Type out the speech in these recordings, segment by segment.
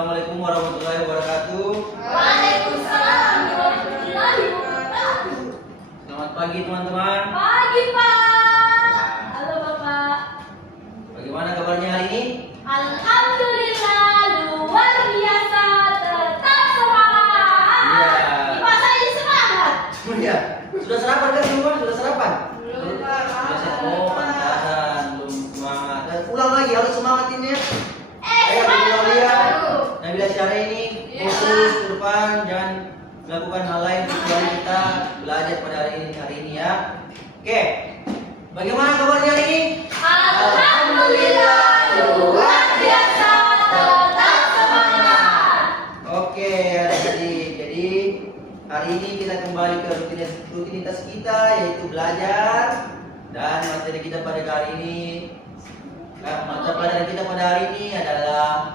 Assalamualaikum warahmatullahi wabarakatuh. Waalaikumsalam warahmatullahi wabarakatuh. Selamat pagi teman-teman. Pagi Pak. Halo Bapak. Bagaimana kabarnya hari ini? Alhamdulillah luar biasa, tetap semangat. Iya. Ibu saya semangat. Iya. Sudah sarapan kan di rumah? Sudah sarapan? Belum, Pak. Oh, pantasan, belum semangat. Dan ulang lagi, harus semangatin ya. Ayo, Semangat. Aulia, Nabila Syahrini, Iya. fokus ke depan, jangan melakukan hal lain kecuali kita belajar pada hari ini ya. Oke, bagaimana kabarnya hari ini? Alhamdulillah luar biasa, tetap semangat. Oke, jadi hari ini kita kembali ke rutinitas kita, yaitu belajar. Dan materi kita pada hari ini, mata pelajaran kita pada hari ini adalah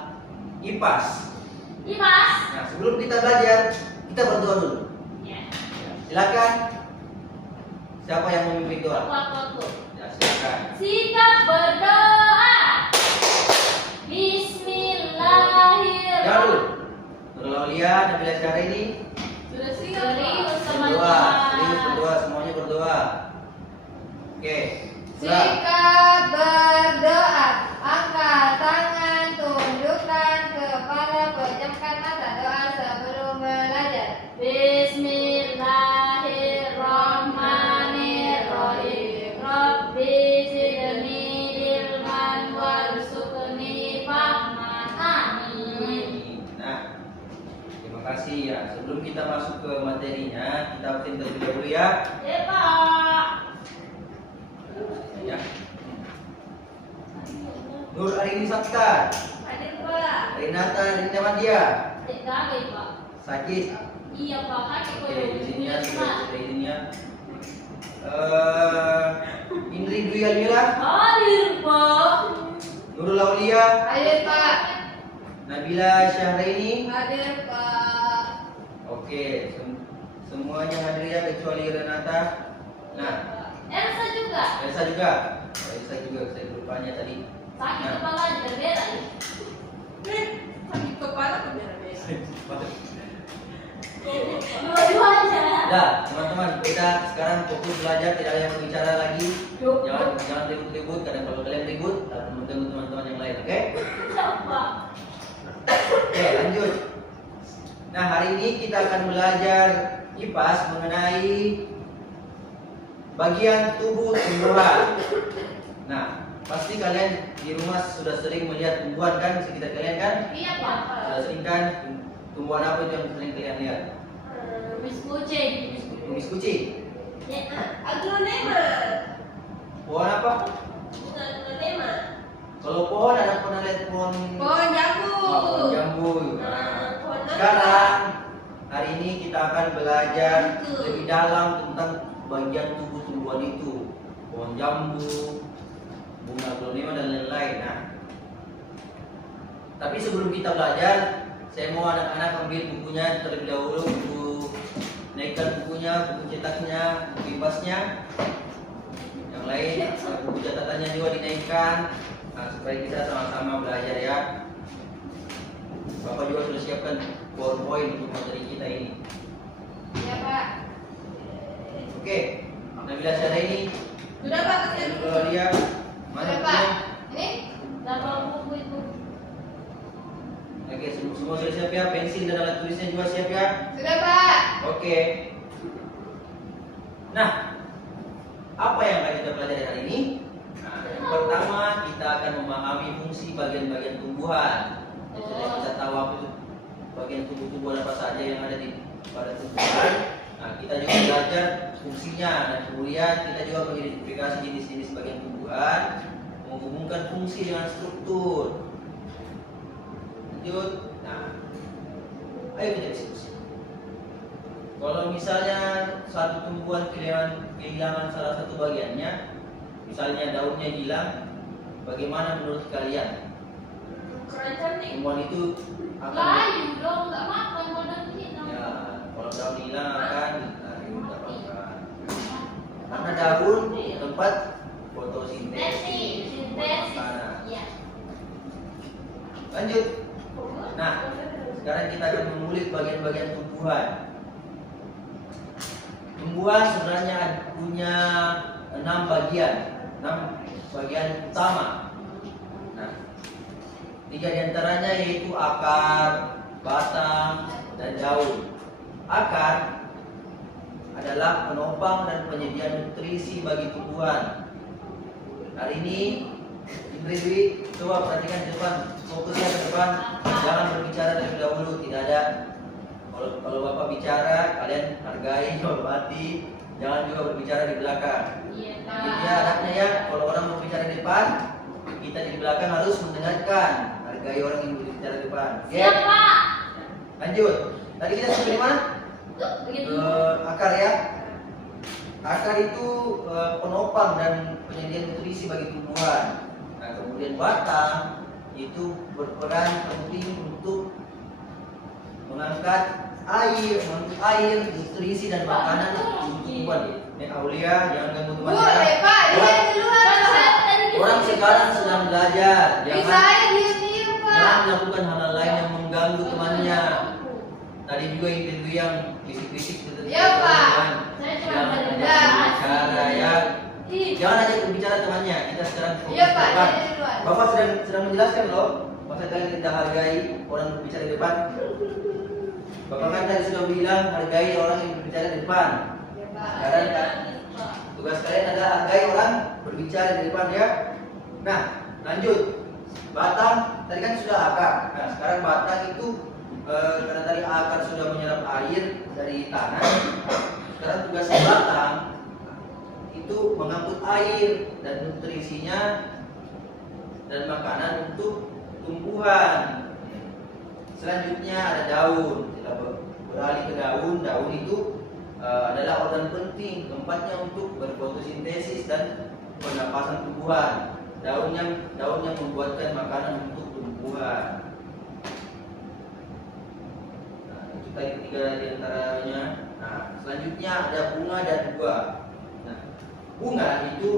IPAS. Imas. Nah, sebelum kita belajar, kita berdoa dulu. Ya. Silakan. Siapa yang memimpin doa? Aku. Ya, silakan. Sikap berdoa. Jangan Bismillahirrahmanirrahim. dulu. Nurul Aulia, Nabila Syahrini, Sudah serius berdoa, serius teman-teman. berdoa, semuanya berdoa. Oke. Surah. Sikap berdoa, angkat tangan, tundukkan kepala, pejamkan mata, doa sebelum belajar. Bismillahirrahmanirrahim. Rabbi zidni ilman warzuqni fahman. Amin. Nah, terima kasih ya. Sebelum kita masuk ke materinya, kita absen terlebih dahulu ya. Ya Pak. Ya. Nur Arini Sabta, Hadir Pak. Renata Rinda Madia, Kaki Pak. sakit. Iya Pak, kaki Oke, koyo izinnya Mas. sudah izinnya. Indri Dwi Almira, Hadir Pak. Nurul Aulia, Hadir Pak. Nabila Syahrini. Hadir Pak. Oke, semuanya hadir ya kecuali Renata. Nah, Elsa juga. Elsa juga. Oh, Elsa juga, saya lupanya tadi. Sakit kepala berbeda ya. Sakit kepala berbeda-beda. Dua-duanya. Dah, teman-teman, kita sekarang fokus belajar, tidak ada yang berbicara lagi. Jangan ribut-ribut, karena kalau kalian ribut, akan mengganggu teman-teman yang lain, oke? Siapa? Oke, lanjut. Nah, hari ini kita akan belajar IPAS mengenai bagian tubuh tumbuhan. Nah, pasti kalian di rumah sudah sering melihat tumbuhan kan di sekitar kalian kan? Iya Pak. Sudah sering kan tumbuhan apa itu yang sering kalian lihat? Bis kucing. Tumis kucing. Ya. Aglonema. Pohon apa? Aglonema. Kalau pohon ada pernah lihat pohon Pohon jambu. pohon jambu. Nah, sekarang hari ini kita akan belajar lebih dalam tentang bagian tubuh tumbuhan itu, pohon jambu, bunga aglonema dan lain-lain. Nah, tapi sebelum kita belajar, saya mau anak-anak ambil bukunya terlebih dahulu, naikkan bukunya, buku cetaknya, buku IPAS-nya, yang lain, buku catatannya juga dinaikkan. Nah, supaya kita sama-sama belajar ya. Bapak juga sudah siapkan PowerPoint untuk materi kita ini. Ya Pak. Oke, Nabila Syahrini, Sudah Pak. kalau dia mana Sudah Pak. bukunya? Ini. Dapat buku itu. Oke, semua sudah siap ya, pensil dan alat tulisnya juga siap ya. Sudah Pak. Oke. Nah, apa yang akan kita pelajari hari ini? Nah, yang pertama kita akan memahami fungsi bagian-bagian tumbuhan. Jadi sudah kita tahu apa itu bagian tubuh-tumbuhan apa saja yang ada pada tumbuhan. Nah, kita juga belajar fungsinya dan kemudian kita juga mengidentifikasi jenis-jenis bagian tumbuhan, menghubungkan fungsi dengan struktur. Lanjut. Nah, ayo kita diskusi. Kalau misalnya satu tumbuhan kehilangan salah satu bagiannya, misalnya daunnya hilang, bagaimana menurut kalian? Keren nih. Tumbuhan itu akan Layu dong, nggak makan modal kita. ya, kalau daun hilang akan tidak apa-apa. Karena daun tempat fotosintesis untuk membuat makanan. Iya. Lanjut. Nah, sekarang kita akan mengulik bagian-bagian tumbuhan. Tumbuhan sebenarnya punya 6 bagian utama. Nah, 3 diantaranya yaitu akar, batang, dan daun. Akar adalah penopang dan penyedia nutrisi bagi tumbuhan. Hari ini, Indri, coba perhatikan ke depan, fokusnya ke depan, jangan berbicara terlebih dahulu, tidak ada. Kalau Bapak bicara, kalian hargai, hormati, jangan juga berbicara di belakang. Iya, Jadi ya adabnya ya, kalau orang mau bicara di depan, kita di belakang harus mendengarkan, hargai orang yang berbicara di depan. Oke? Siap, Pak. Lanjut. Tadi kita sampai di mana? Begitu. Akar ya. Akar itu penopang dan penyedia nutrisi bagi tumbuhan. Nah, kemudian batang itu berperan penting untuk mengangkat air, nutrisi dan makanan untuk tumbuhan. Nek Aulia, jangan ganggu Bu, temannya. Pak, dia duluan, Pak. Orang sekarang sedang belajar. Bisa Jangan, aja diem-diem, jangan Pak. melakukan hal-hal lain yang mengganggu temannya. Tadi juga itu yang bisik-bisik gitu. Ya, Pak. Saya cuma Jangan dari ajak belakang. berbicara ya. Ih, Jangan ajak berbicara temannya. Kita sekarang fokus Iya, ke Pak, depan. dia duluan. Bapak sedang menjelaskan loh. Masa kalian tidak hargai orang yang berbicara di depan? Bapak kan tadi sudah bilang hargai orang yang berbicara di depan. Ya, Pak. Sekarang kan tugas kalian adalah hargai orang berbicara di depan ya. Nah, lanjut. Batang tadi kan sudah akar. Nah, sekarang batang itu karena tadi akar sudah menyerap air dari tanah. Sekarang tugas batang itu mengangkut air dan nutrisinya dan makanan untuk tumbuhan. Selanjutnya ada daun. Kita beralih ke daun. Daun itu adalah organ penting, tempatnya untuk berfotosintesis dan pernapasan tumbuhan. Daun yang membuatkan makanan untuk tumbuhan. Nah, itu tadi 3 diantaranya. Nah, selanjutnya ada bunga dan buah. Nah, bunga itu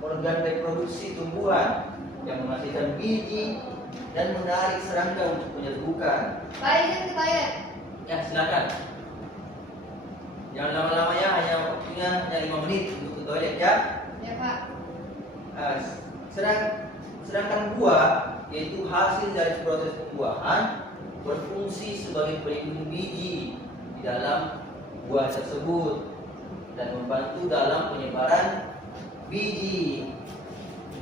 organ reproduksi tumbuhan yang menghasilkan biji dan menarik serangga untuk menyerbukan. Pak, izin ke toilet. Ya, silakan. Jangan lama-lama ya, hanya waktunya hanya 5 menit untuk ke toilet ya. Ya, Pak. Nah, sedangkan buah yaitu hasil dari proses pembuahan berfungsi sebagai pelindung biji di dalam buah tersebut dan membantu dalam penyebaran biji.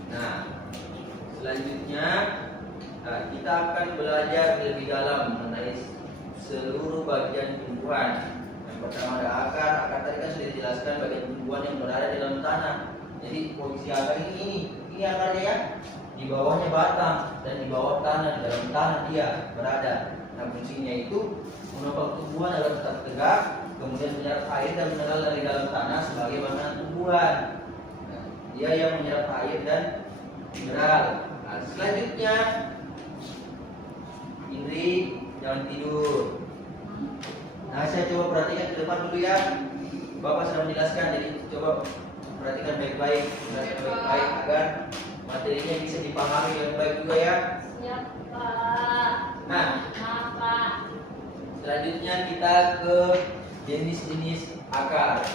Nah, selanjutnya kita akan belajar lebih dalam mengenai seluruh bagian tumbuhan. Yang pertama ada akar. Akar tadi kan sudah dijelaskan bagian tumbuhan yang berada di dalam tanah. Jadi posisi akar ini akarnya ya. Di bawahnya batang dan di bawah tanah, di dalam tanah dia berada. Nah, fungsinya itu menopang tumbuhan agar tetap tegak, kemudian menyerap air dan mineral dari dalam tanah sebagai makanan tumbuhan. Nah, dia yang menyerap air dan mineral. Nah, selanjutnya Indri, jangan tidur. Nah, saya coba perhatikan ke depan dulu ya. Bapak sudah menjelaskan, jadi coba perhatikan baik-baik, jelaskan baik-baik agar materinya bisa dipahami dengan baik juga ya. Siap, Pak. Nah, Maaf, Pak. selanjutnya kita ke jenis-jenis akar.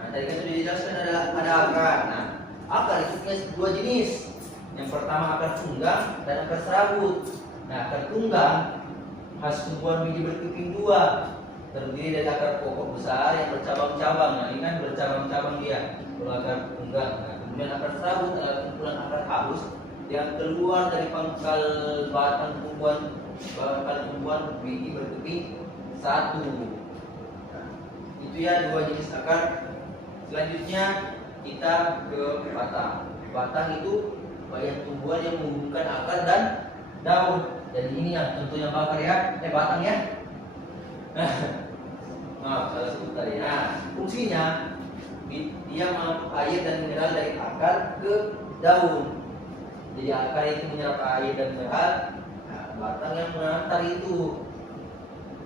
Nah, tadi kan sudah dijelaskan ada akar. Nah, akar itu punya 2 jenis. Yang pertama akar tunggang dan akar serabut. Nah, akar tunggang khas tumbuhan biji berkeping 2, terdiri dari akar pokok besar yang bercabang-cabang. Nah, ini kan bercabang-cabang dia. Kalau akar tunggang. Nah, kemudian akar serabut adalah kumpulan akar halus yang keluar dari pangkal batang tumbuhan biji berkeping 1. Nah, itu ya 2 jenis akar. Selanjutnya kita ke batang. Batang itu bagian tumbuhan yang menghubungkan akar dan daun. Dan ini yang tentunya bakar ya, batang ya. Maaf, salah sebut tadi. Nah, fungsinya dia mengangkut air dan mineral dari akar ke daun. Jadi akar itu menyerap air dan mineral, nah, batang yang mengantar itu.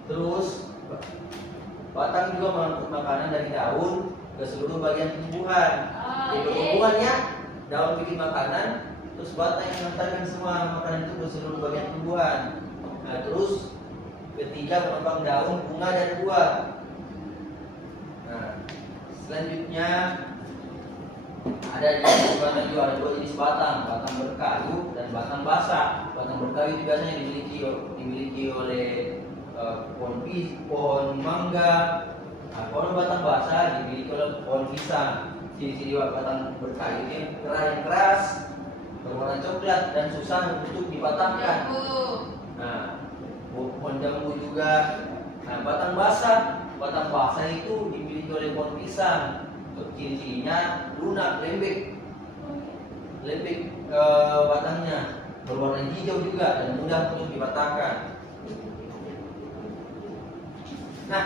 Terus batang juga mengangkut makanan dari daun ke seluruh bagian tumbuhan. Jadi hubungannya daun bikin makanan, terus batang yang mengantarkan semua makanan itu ke seluruh bagian tumbuhan. Nah, terus ketiga menopang daun, bunga dan buah. Nah, selanjutnya ada jenis batang juga, ada dua jenis batang, batang berkayu dan batang basah. Batang berkayu itu biasanya dimiliki oleh pohon mangga. Nah, kalau batang basah dimiliki oleh pohon pisang. Ciri-ciri batang berkayu itu yang keras, berwarna coklat dan susah untuk dipatahkan. Nah, pohon jambu juga. Nah, batang basah itu dimiliki oleh pohon pisang. Ciri-cirinya lunak, lembek batangnya, berwarna hijau juga dan mudah untuk dipatahkan. Nah,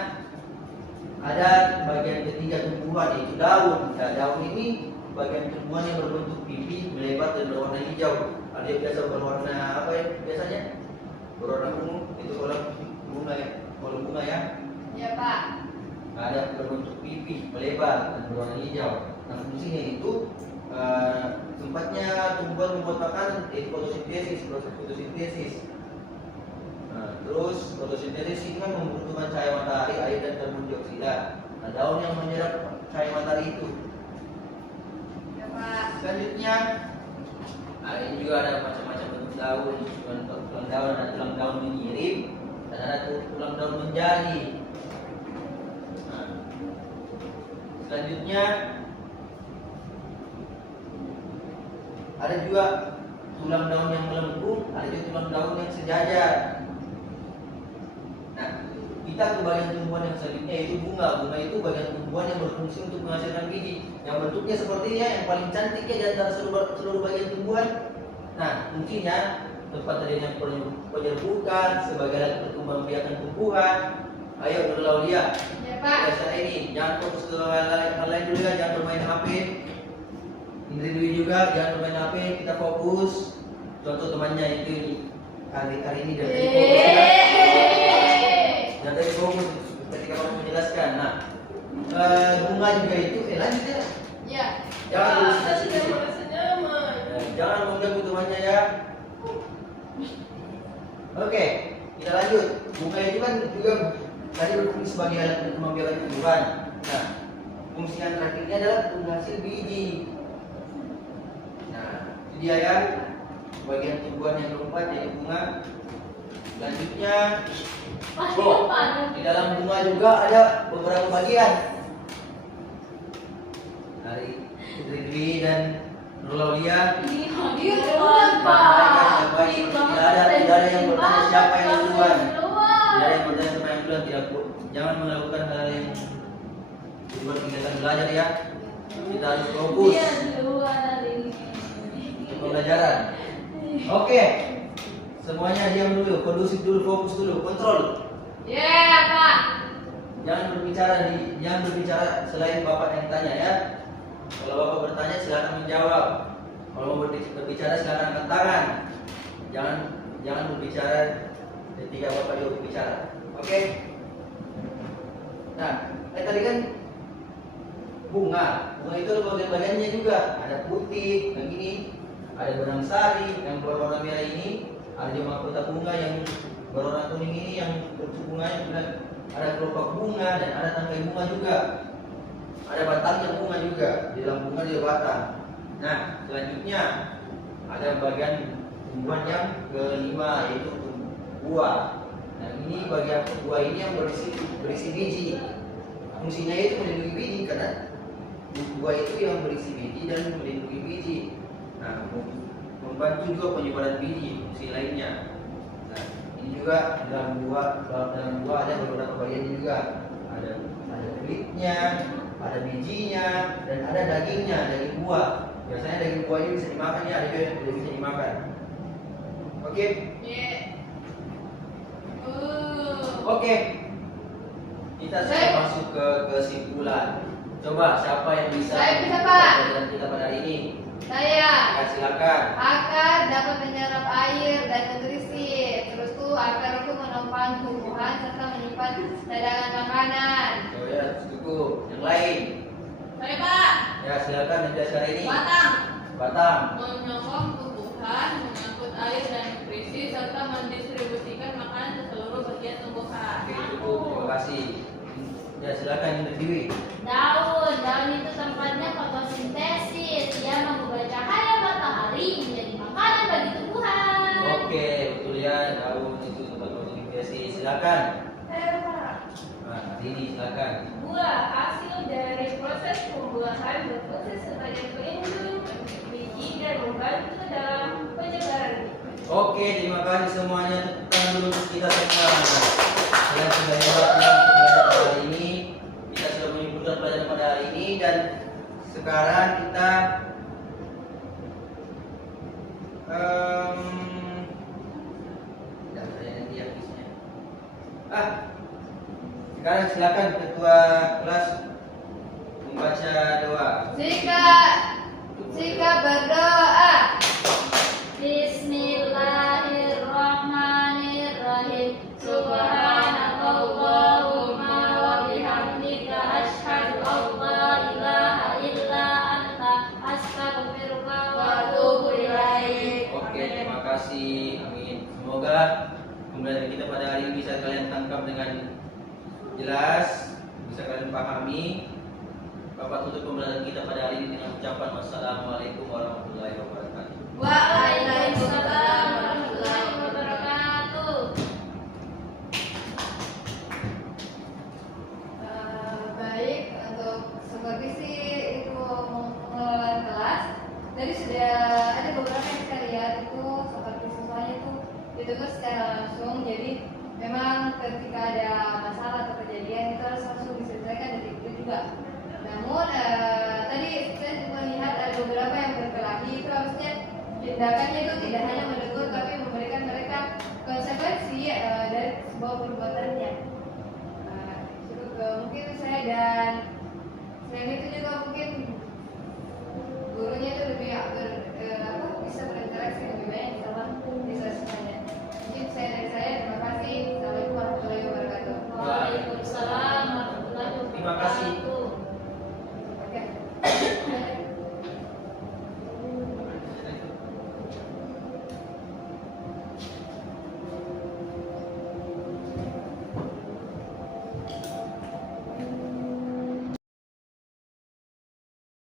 ada bagian ketiga tumbuhan yaitu daun. Nah, daun ini bagian tumbuhan yang berbentuk pipi, melebar dan berwarna hijau. Ada yang biasa berwarna apa ya biasanya? Berwarna ungu, itu kalau bunga ya. Ya Pak. Ada berbentuk pipi, melebar dan berwarna hijau. Nah, fungsinya itu tempatnya tumbuhan membuat makanan, yaitu fotosintesis, proses fotosintesis. Nah, terus fotosintesis ini kan membutuhkan cahaya matahari, air dan karbon dioksida. Nah, daun yang menyerap cahaya matahari itu. Ya Pak. Selanjutnya, nah ini juga ada macam-macam bentuk daun. Tulang daun ada tulang daun menyirim dan ada tulang daun menjadi. Nah, selanjutnya ada juga tulang daun yang melengkung, ada juga tulang daun yang sejajar. Nah, kita ke bagian tumbuhan yang selanjutnya yaitu bunga. Bunga itu bagian tumbuhan yang berfungsi untuk menghasilkan biji. Yang bentuknya sepertinya yang paling cantiknya di antara seluruh bagian tumbuhan. Nah, fungsinya tempat terjadinya penyerbukan sebagai alat perkembangbiakan tumbuhan. Ayo Nurul Aulia. Ya Pak. Biasa ini jangan fokus ke hal lain dulu ya, jangan bermain HP. Indri Dwi juga jangan bermain HP, kita fokus. Contoh temannya itu hari ini dari fokus ya. Dan tadi fokus ketika kamu menjelaskan. Nah, bunga juga itu, lanjut ya. Ya. Jangan mengganggu temannya ya. Oke, kita lanjut. Bunga itu kan juga tadi berfungsi sebagai alat perkembangbiakan tumbuhan. Nah, fungsi yang terakhirnya adalah penghasil biji. Nah, itu dia ya bagian tumbuhan yang keempat yaitu bunga. Selanjutnya, di dalam bunga juga ada beberapa bagian. Dari Dwi dan Nurul Aulia. Tidak ada yang bertanya siapa yang duluan. Tidak ada yang bertanya siapa yang duluan. Jangan melakukan hal yang di luar kegiatan belajar ya. Kita harus fokus untuk pembelajaran. Oke, semuanya diam dulu, kondusif dulu, fokus dulu, kontrol. Ya Pak. Jangan berbicara selain bapak yang tanya ya. Kalau bapak bertanya silakan menjawab. Kalau mau berbicara silakan angkat tangan. Jangan berbicara ketika bapak juga berbicara. Oke? Nah, tadi kan bunga itu ada bagian-bagiannya juga. Ada putih, yang ini, ada benang sari yang berwarna merah ini, ada juga mahkota bunga yang berwarna kuning ini yang bentuk bunganya, ada kelopak bunga dan ada tangkai bunga juga. Ada batangnya bunga juga, di dalam bunga juga batang. Nah, selanjutnya ada bagian tumbuhan yang kelima yaitu buah. Nah, ini bagian buah ini yang berisi biji. Fungsinya itu melindungi biji karena buah itu yang berisi biji dan melindungi biji. Nah, membantu juga penyebaran biji, fungsi lainnya. Nah, ini juga dalam buah ada beberapa bagiannya juga. Ada kulitnya, ada bijinya, dan ada dagingnya, daging buah. Biasanya daging buah ini bisa dimakan ya, ada juga yang tidak bisa dimakan. Oke? Oke. Kita sudah masuk ke kesimpulan. Coba siapa yang bisa? Saya bisa, Pak. Pelajaran kita pada hari ini. Saya. Ya, silakan. Akar dapat menyerap air dan nutrisi. Terus tuh akar itu menopang tumbuhan serta menyimpan cadangan makanan. Oh ya, cukup. Yang lain? Saya Pak. Ya, silakan menjelaskan ini. Batang. Batang. menyokong tumbuhan, mengangkut air dan nutrisi, serta mendistribusikan makanan ke seluruh bagian tumbuhan. Oke, cukup. Terima kasih. Ya, silakan Indra Dewi. Daun, daun itu tempatnya fotosintesis. Dia mengubah cahaya matahari menjadi makanan bagi tumbuhan. Oke, betul ya. Daun itu tempat fotosintesis. Silakan. Nah, ini silakan. Buah, hasil dari proses pembuahan berfungsi sebagai pelindung biji dan membantu dalam penyebaran. Oke, terima kasih semuanya. Tepuk tangan dulu untuk kita semua. Kalian sudah hebatnya untuk belajar pada hari ini. Kita sudah menyimpulkan pelajaran pada hari ini dan sekarang kita dan saya nanti yang isinya. Sekarang silakan ketua kelas membaca doa. Sika berdoa. Bismillahirrahmanirrahim. Subhanakallahumma wa bihamdika asyhadu an la ilaha illa anta astaghfiruka wa atubu ilaik. Oke, terima kasih. Amin. Semoga pembelajaran kita pada hari ini bisa kalian tangkap dengan jelas, bisa kalian pahami. Bapak tutup pembelajaran kita pada hari ini dengan ucapan wassalamualaikum warahmatullahi wabarakatuh. Waalaikumsalam warahmatullahi wabarakatuh. Baik, untuk seperti sih itu pengelolaan kelas. Tadi sudah ada beberapa yang saya lihat itu seperti siswanya itu didengar secara langsung. Jadi memang ketika ada masalah atau kejadian itu harus langsung diselesaikan dari itu juga. Namun tadi saya juga melihat ada beberapa yang berkelahi, itu harusnya tindakannya itu tidak hanya menegur tapi memberikan mereka konsekuensi dari sebuah perbuatannya. Mungkin saya dan selain itu juga mungkin